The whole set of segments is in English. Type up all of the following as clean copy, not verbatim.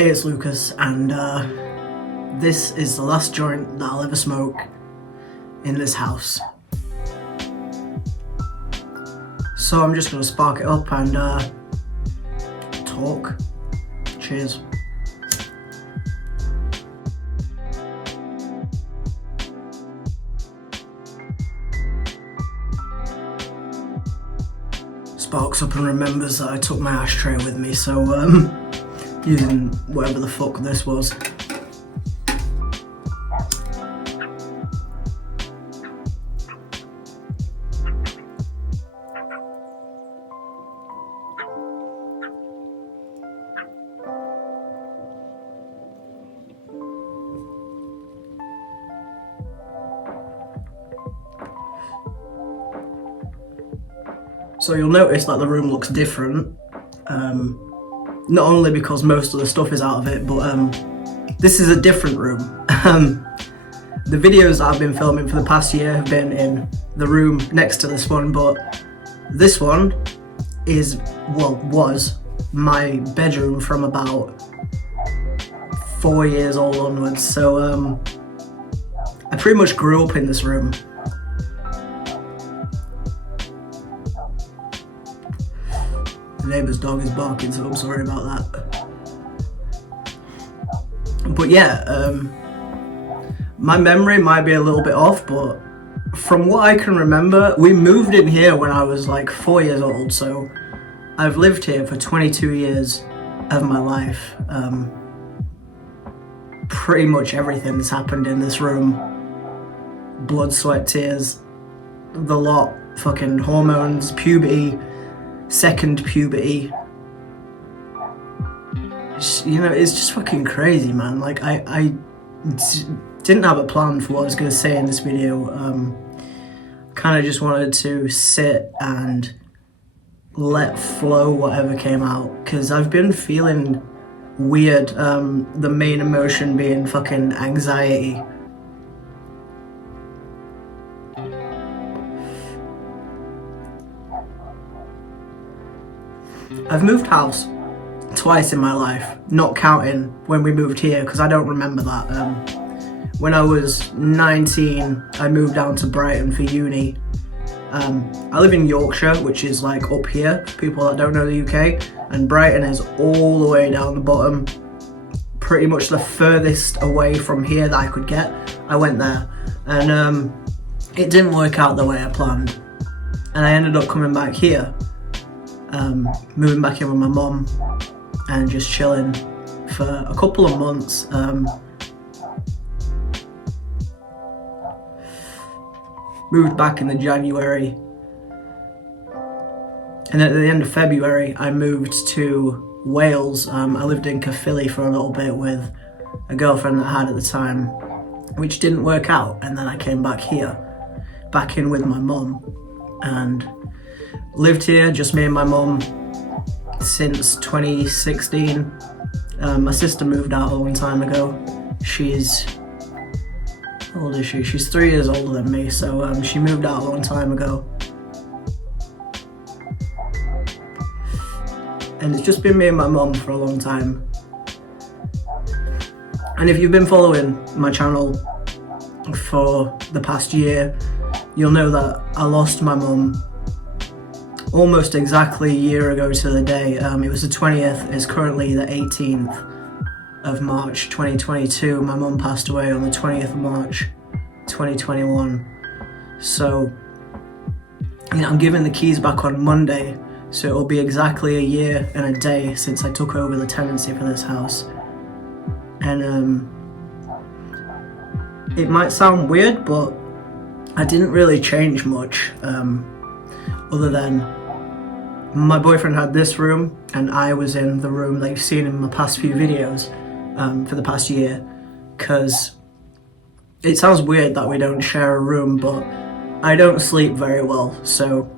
Hey, it's Lucas, and this is the last joint that I'll ever smoke in this house. So I'm just gonna spark it up and talk. Cheers. Sparks up and remembers that I took my ashtray with me, so using whatever the fuck this was. So you'll notice that the room looks different, not only because most of the stuff is out of it, but this is a different room. The videos that I've been filming for the past year have been in the room next to this one, but this one was my bedroom from about 4 years old onwards, so I pretty much grew up in this room. The neighbour's dog is barking, so I'm sorry about that. But yeah, my memory might be a little bit off, but from what I can remember, we moved in here when I was like 4 years old, so I've lived here for 22 years of my life. Pretty much everything's happened in this room. Blood, sweat, tears, the lot, fucking hormones, puberty, second puberty. You know, it's just fucking crazy, man. Like, I didn't have a plan for what I was going to say in this video. Kind of just wanted to sit and let flow whatever came out, because I've been feeling weird, the main emotion being fucking anxiety. I've moved house twice in my life, not counting when we moved here, because I don't remember that. When I was 19, I moved down to Brighton for uni. I live in Yorkshire, which is like up here, for people that don't know the UK, and Brighton is all the way down the bottom, pretty much the furthest away from here that I could get. I went there, and it didn't work out the way I planned, and I ended up coming back here. Moving back in with my mum and just chilling for a couple of months. Moved back in the January, and at the end of February I moved to Wales. I lived in Caerphilly for a little bit with a girlfriend that I had at the time, which didn't work out, and then I came back here, back in with my mum, and lived here, just me and my mum, since 2016. My sister moved out a long time ago. She's, how old is she? She's 3 years older than me, so she moved out a long time ago. And it's just been me and my mum for a long time. And if you've been following my channel for the past year, you'll know that I lost my mum almost exactly a year ago to the day. It was the 20th, it's currently the 18th of March 2022. My mum passed away on the 20th of March 2021. So, you know, I'm giving the keys back on Monday, so it'll be exactly a year and a day since I took over the tenancy for this house. And it might sound weird, but I didn't really change much, other than my boyfriend had this room and I was in the room that you've seen in my past few videos for the past year, because it sounds weird that we don't share a room, but I don't sleep very well, so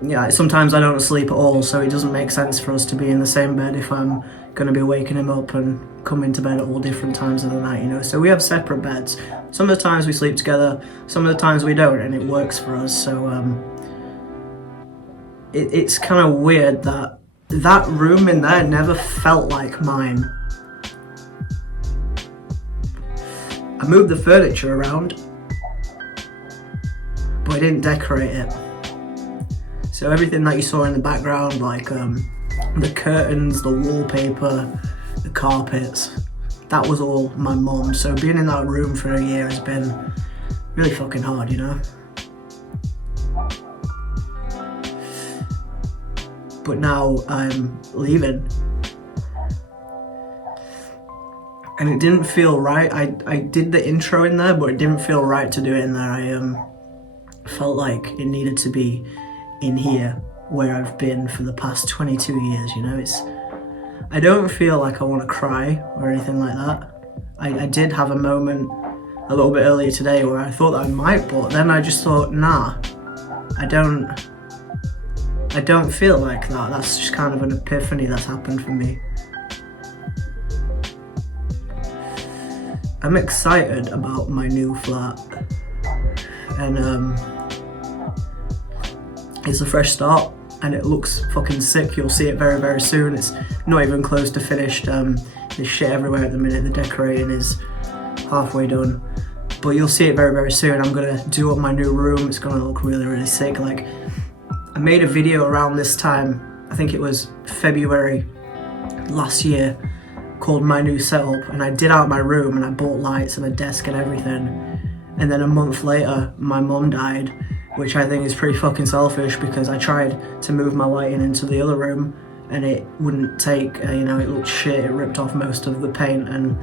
yeah, sometimes I don't sleep at all, so it doesn't make sense for us to be in the same bed if I'm going to be waking him up and coming to bed at all different times of the night, you know. So we have separate beds. Some of the times we sleep together, some of the times we don't, and it works for us. So it's kind of weird that that room in there never felt like mine. I moved the furniture around, but I didn't decorate it. So everything that you saw in the background, like the curtains, the wallpaper, the carpets, that was all my mum. So being in that room for a year has been really fucking hard, you know? But now I'm leaving. And it didn't feel right. I did the intro in there, but it didn't feel right to do it in there. I felt like it needed to be in here where I've been for the past 22 years, you know? I don't feel like I want to cry or anything like that. I did have a moment a little bit earlier today where I thought that I might, but then I just thought, nah, I don't feel like that. That's just kind of an epiphany that's happened for me. I'm excited about my new flat, and it's a fresh start and it looks fucking sick. You'll see it very, very soon. It's not even close to finished. There's shit everywhere at the minute. The decorating is halfway done, but you'll see it very, very soon. I'm gonna do up my new room. It's gonna look really, really sick. Like, I made a video around this time, I think it was February last year, called My New Setup, and I did out my room and I bought lights and a desk and everything. And then a month later, my mum died, which I think is pretty fucking selfish because I tried to move my lighting into the other room and it wouldn't take, you know, it looked shit, it ripped off most of the paint, and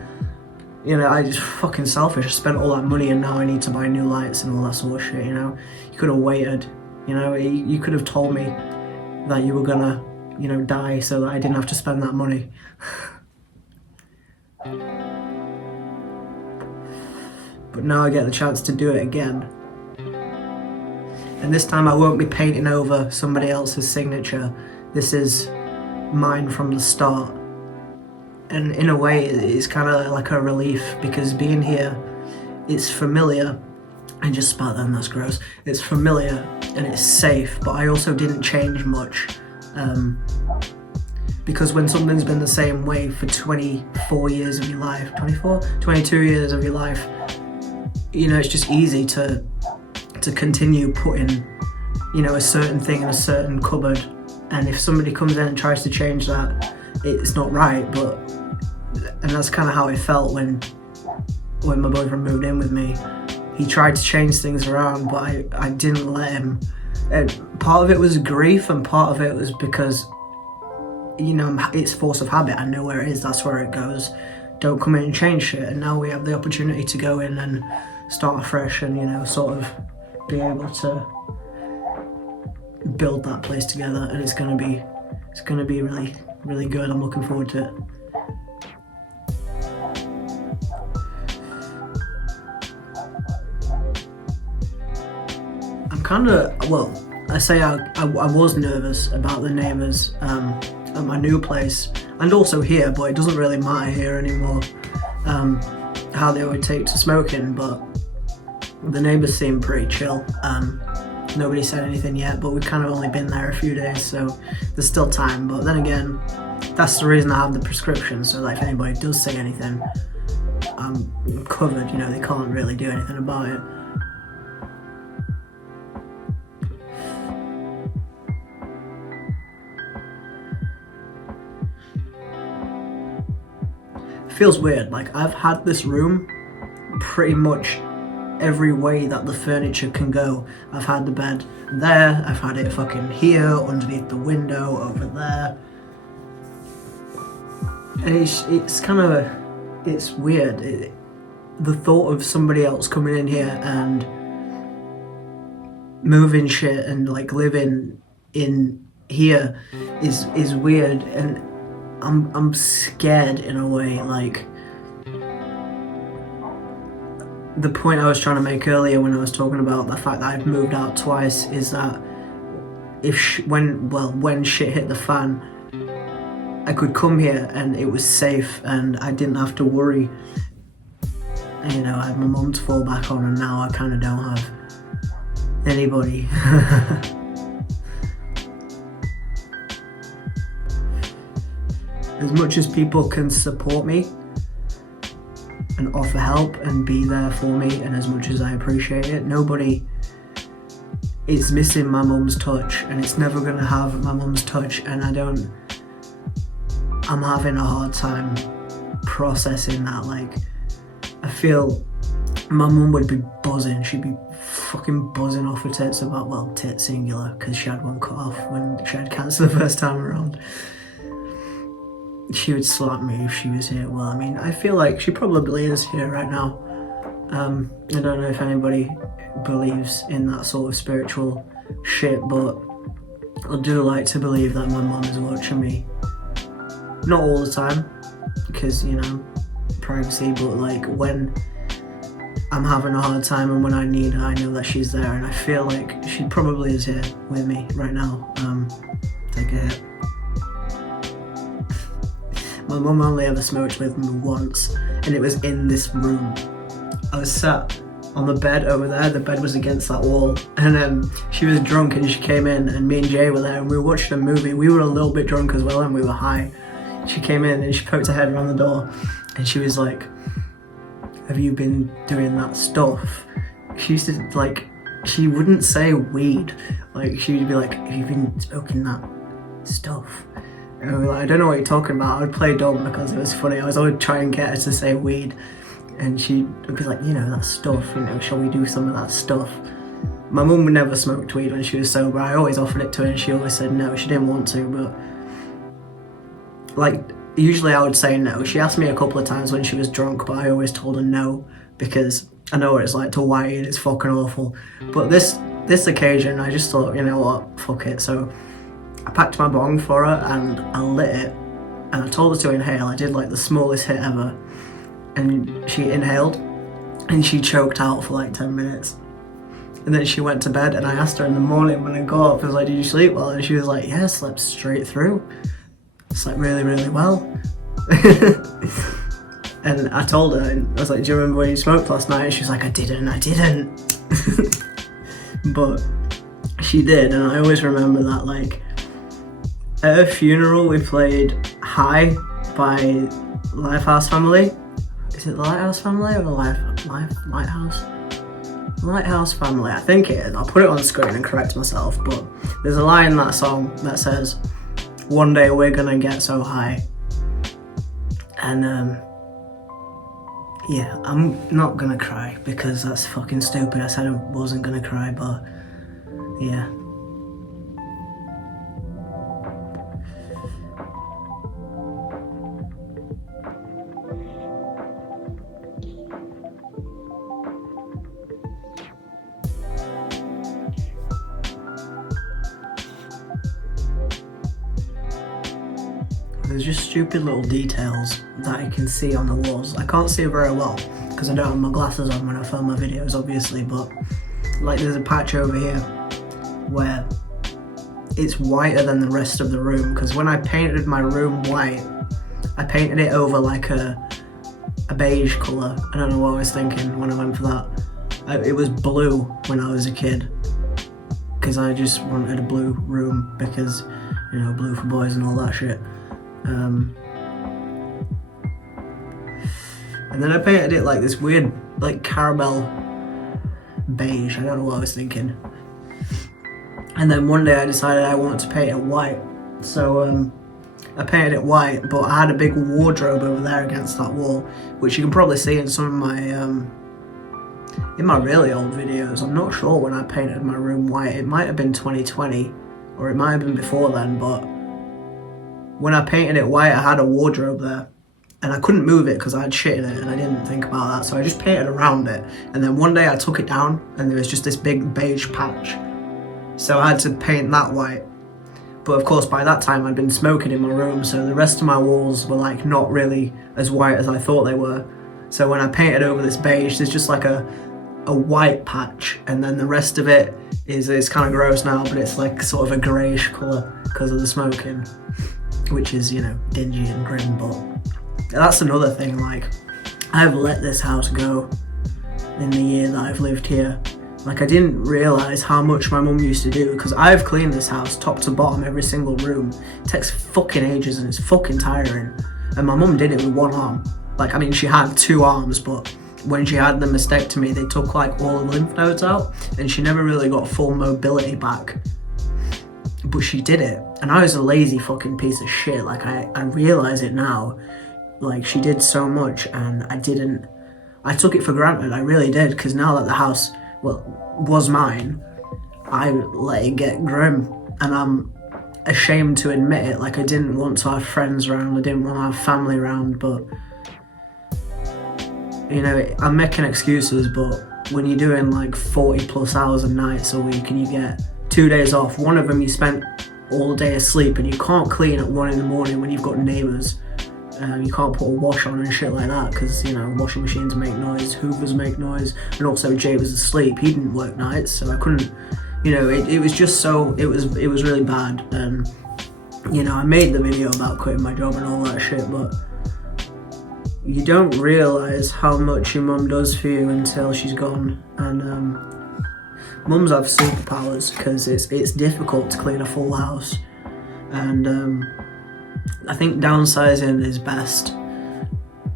you know, I just fucking selfish. I spent all that money and now I need to buy new lights and all that sort of shit, you know. You could have waited, you know, you could have told me that you were gonna, you know, die so that I didn't have to spend that money. But now I get the chance to do it again. And this time I won't be painting over somebody else's signature. This is mine from the start. And in a way, it's kind of like a relief because being here, it's familiar. I just spat then, that's gross. It's familiar and it's safe, but I also didn't change much. Because when something's been the same way for 24 years of your life, 22 years of your life, you know, it's just easy to continue putting, you know, a certain thing in a certain cupboard. And if somebody comes in and tries to change that, it's not right. And that's kind of how it felt when my boyfriend moved in with me. He tried to change things around, but I didn't let him. And part of it was grief and part of it was because, you know, it's force of habit. I know where it is, that's where it goes. Don't come in and change shit. And now we have the opportunity to go in and start afresh and, you know, sort of be able to build that place together. And it's gonna be really, really good. I'm looking forward to it. I'm kind of, well, I say I was nervous about the neighbours at my new place and also here, but it doesn't really matter here anymore how they would take to smoking, but the neighbours seem pretty chill. Nobody said anything yet, but we've kind of only been there a few days, so there's still time. But then again, that's the reason I have the prescription, so that if anybody does say anything, I'm covered, you know, they can't really do anything about it. Feels weird, like I've had this room pretty much every way that the furniture can go. I've had the bed there, I've had it fucking here, underneath the window, over there. And it's kind of, it's weird. The thought of somebody else coming in here and moving shit and like living in here is weird, and I'm scared in a way. Like, the point I was trying to make earlier when I was talking about the fact that I've moved out twice is that when shit hit the fan, I could come here and it was safe and I didn't have to worry. And, you know, I had my mum to fall back on, and now I kind of don't have anybody. As much as people can support me, and offer help and be there for me, and as much as I appreciate it, nobody is missing my mum's touch, and it's never gonna have my mum's touch, and I'm having a hard time processing that. Like, I feel my mum would be buzzing, she'd be fucking buzzing off her tits about, well, tits singular, because she had one cut off when she had cancer the first time around. She would slap me if she was here. Well, I mean, I feel like she probably is here right now. I don't know if anybody believes in that sort of spiritual shit, but I do like to believe that my mum is watching me. Not all the time, because, you know, privacy, but like when I'm having a hard time and when I need her, I know that she's there, and I feel like she probably is here with me right now. Take a hit. My mum only ever smoked with me once, and it was in this room. I was sat on the bed over there, the bed was against that wall, and she was drunk and she came in, and me and Jay were there, and we were watching a movie. We were a little bit drunk as well, and we were high. She came in and she poked her head around the door, and she was like, "Have you been doing that stuff?" She used to, like, she wouldn't say weed. Like, she would be like, "Have you been smoking that stuff?" And I was like, "I don't know what you're talking about." I would play dumb because it was funny. I was always trying to get her to say weed. And she would be like, "You know, that stuff, you know, shall we do some of that stuff?" My mum never smoked weed when she was sober. I always offered it to her and she always said no. She didn't want to, but like, usually I would say no. She asked me a couple of times when she was drunk, but I always told her no because I know what it's like to white and it's fucking awful. But this occasion, I just thought, you know what, fuck it. So I packed my bong for her and I lit it, and I told her to inhale. I did like the smallest hit ever, and she inhaled and she choked out for like 10 minutes. And then she went to bed, and I asked her in the morning when I got up, I was like, "Did you sleep well?" And she was like, "Yeah, I slept straight through. Slept really, really well." And I told her, and I was like, "Do you remember when you smoked last night?" And she was like, I didn't. But she did, and I always remember that. Like, at her funeral, we played High by Lifehouse Family. Is it the Lighthouse Family or the Lighthouse? Lighthouse Family, I think it is. I'll put it on the screen and correct myself, but there's a line in that song that says, "One day we're gonna get so high." And yeah, I'm not gonna cry because that's fucking stupid. I said I wasn't gonna cry, but yeah. There's just stupid little details that I can see on the walls. I can't see very well because I don't have my glasses on when I film my videos, obviously, but like there's a patch over here where it's whiter than the rest of the room, because when I painted my room white, I painted it over like a beige colour. I don't know what I was thinking when I went for that. It was blue when I was a kid because I just wanted a blue room because, you know, blue for boys and all that shit. And then I painted it like this weird, like caramel beige. I don't know what I was thinking. And then one day I decided I wanted to paint it white. So I painted it white, but I had a big wardrobe over there against that wall, which you can probably see in some of my, in my really old videos. I'm not sure when I painted my room white. It might have been 2020, or it might have been before then, but when I painted it white, I had a wardrobe there, and I couldn't move it because I had shit in it, and I didn't think about that, so I just painted around it. And then one day I took it down, and there was just this big beige patch, so I had to paint that white. But of course, by that time I'd been smoking in my room, so the rest of my walls were like not really as white as I thought they were. So when I painted over this beige, there's just like a white patch, and then the rest of it is kind of gross now, but it's like sort of a greyish colour because of the smoking, which is, you know, dingy and grim. But that's another thing, like, I've let this house go in the year that I've lived here. Like, I didn't realise how much my mum used to do, because I've cleaned this house top to bottom, every single room. It takes fucking ages and it's fucking tiring. And my mum did it with one arm. Like, I mean, she had 2 arms, but when she had the mastectomy, they took like all the lymph nodes out, and she never really got full mobility back. But she did it, and I was a lazy fucking piece of shit. Like, I realize it now. Like, she did so much, and I took it for granted. I really did, because now that the house, well, was mine, I let it get grim, and I'm ashamed to admit it. Like, I didn't want to have friends around, I didn't want to have family around, but you know, I'm making excuses, but when you're doing like 40 plus hours of nights a week and you get 2 days off, one of them you spent all day asleep, and you can't clean at 1 in the morning when you've got neighbours. You can't put a wash on and shit like that, because, you know, washing machines make noise, hoovers make noise, and also Jay was asleep. He didn't work nights, so I couldn't, you know, it was just so, it was really bad. You know, I made the video about quitting my job and all that shit, but you don't realise how much your mum does for you until she's gone. And mums have superpowers, because it's difficult to clean a full house, and I think downsizing is best, and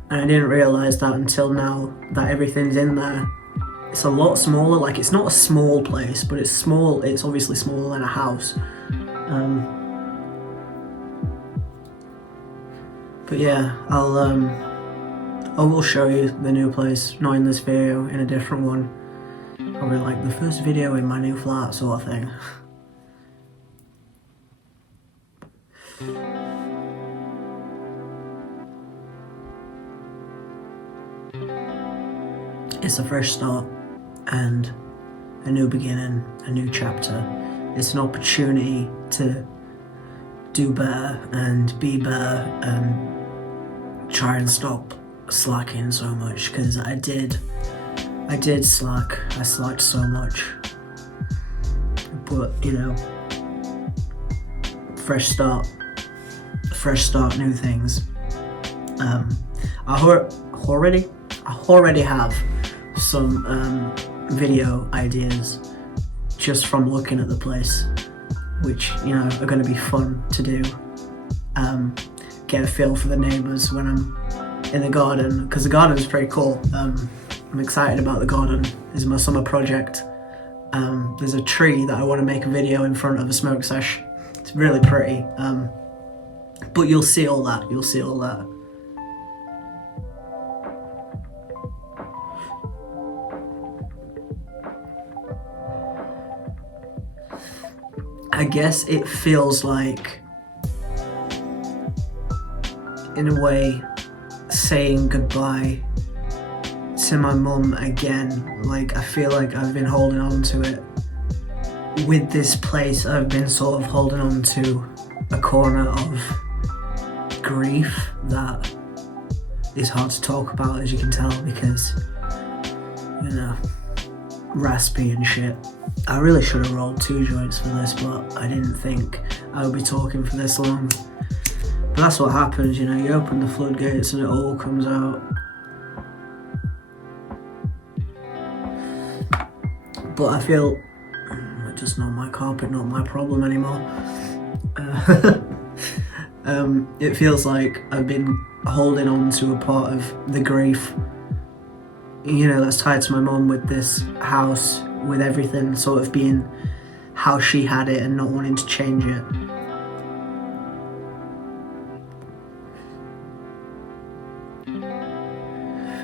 I didn't realise that until now, that everything's in there. It's a lot smaller. Like, it's not a small place, but it's small. It's obviously smaller than a house. But yeah, I will show you the new place, not in this video, in a different one. Probably like the first video in my new flat sort of thing. It's a fresh start and a new beginning, a new chapter. It's an opportunity to do better and be better and try and stop slacking so much, because I did slack. I slacked so much. But, you know, fresh start, new things. I already have some video ideas just from looking at the place, which, you know, are going to be fun to do. Get a feel for the neighbours when I'm in the garden, because the garden is pretty cool. I'm excited about the garden. This is my summer project. There's a tree that I want to make a video in front of a smoke sesh. It's really pretty. But you'll see all that. I guess it feels like, in a way, saying goodbye to my mum again. Like, I feel like I've been holding on to it. With this place, I've been sort of holding on to a corner of grief that is hard to talk about, as you can tell, because, you know, raspy and shit. I really should have rolled 2 joints for this, but I didn't think I would be talking for this long. But that's what happens, you know, you open the floodgates and it all comes out. But I feel, just not my carpet, not my problem anymore. It feels like I've been holding on to a part of the grief, you know, that's tied to my mum, with this house, with everything sort of being how she had it and not wanting to change it.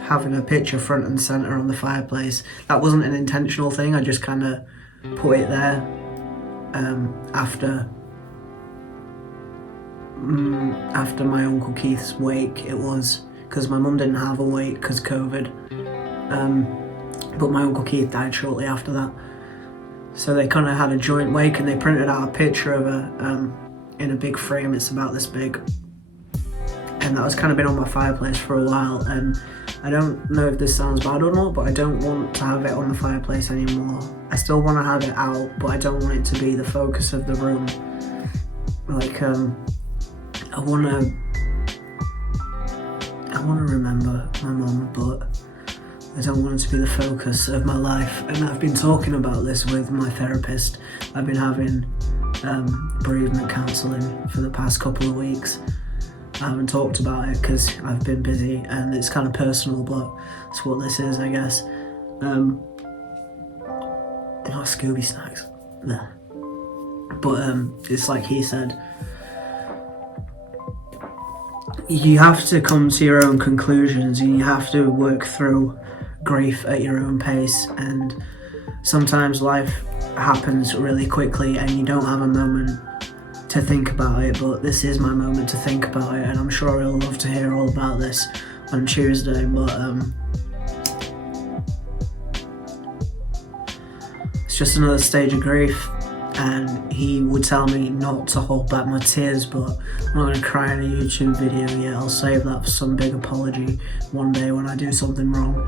Having a picture front and centre on the fireplace, that wasn't an intentional thing. I just kind of put it there after my Uncle Keith's wake. It was because my mum didn't have a wake because COVID, but my Uncle Keith died shortly after that. So they kind of had a joint wake, and they printed out a picture of her in a big frame. It's about this big, and that was kind of been on my fireplace for a while. And I don't know if this sounds bad or not, but I don't want to have it on the fireplace anymore. I still want to have it out, but I don't want it to be the focus of the room. Like, I want to remember my mum, but I don't want it to be the focus of my life. And I've been talking about this with my therapist. I've been having bereavement counselling for the past couple of weeks. I haven't talked about it because I've been busy and it's kind of personal, but it's what this is, I guess. Not Scooby snacks. There. But it's like he said, you have to come to your own conclusions and you have to work through grief at your own pace, and sometimes life happens really quickly and you don't have a moment to think about it, but this is my moment to think about it, and I'm sure he'll love to hear all about this on Tuesday. But it's just another stage of grief, and he would tell me not to hold back my tears, but I'm not going to cry in a YouTube video yet. I'll save that for some big apology one day when I do something wrong.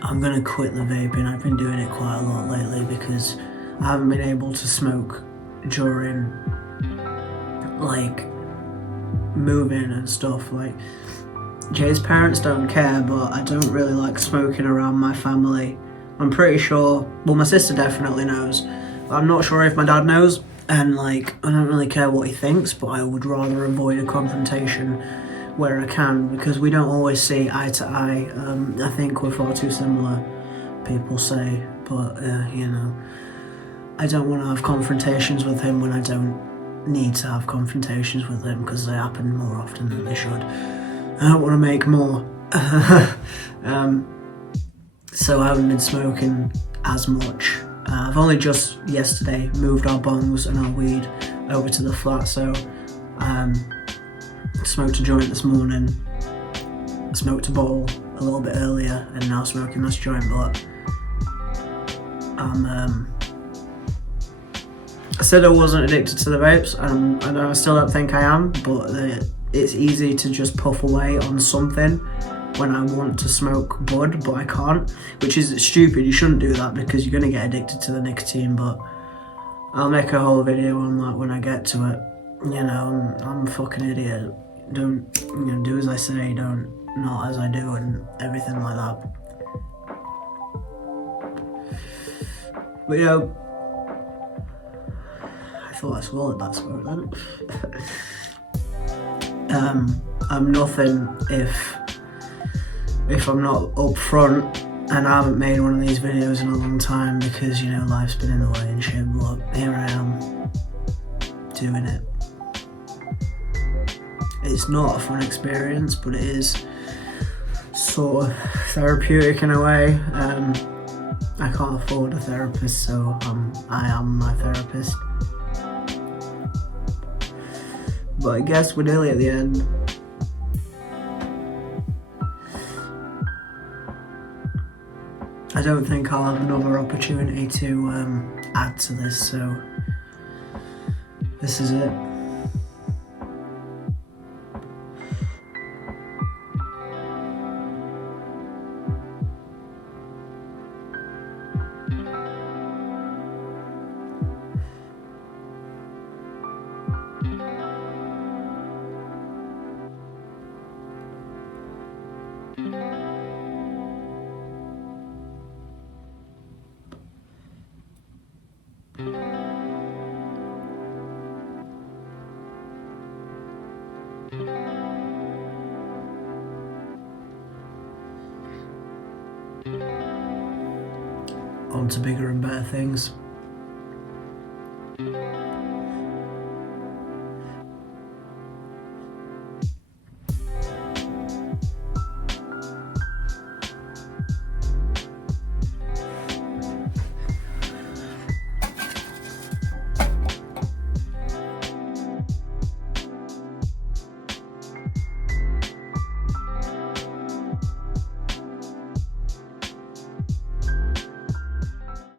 I'm gonna quit the vaping. I've been doing it quite a lot lately because I haven't been able to smoke during like moving and stuff. Like, Jay's parents don't care, but I don't really like smoking around my family. I'm pretty sure, well, my sister definitely knows. I'm not sure if my dad knows, and like, I don't really care what he thinks, but I would rather avoid a confrontation where I can, because we don't always see eye to eye. I think we're far too similar, people say, but you know, I don't want to have confrontations with him when I don't need to have confrontations with him, because they happen more often than they should. I don't want to make more. So I haven't been smoking as much. I've only just yesterday moved our bongs and our weed over to the flat, so smoked a joint this morning, smoked a bowl a little bit earlier, and now smoking this joint. But I said I wasn't addicted to the vapes, and I still don't think I am, but it's easy to just puff away on something when I want to smoke bud, but I can't, which is stupid. You shouldn't do that because you're going to get addicted to the nicotine, but I'll make a whole video on that when I get to it. You know, I'm a fucking idiot. Don't, you know, do as I say, don't not as I do, and everything like that. But you know, I thought I swallowed that smoke then. I'm nothing if I'm not up front, and I haven't made one of these videos in a long time because, you know, life's been in the way and shit, but here I am doing it. It's not a fun experience, but it is sort of therapeutic in a way. I can't afford a therapist, so I am my therapist. But I guess we're nearly at the end. I don't think I'll have another opportunity to add to this, so this is it. On to bigger and better things.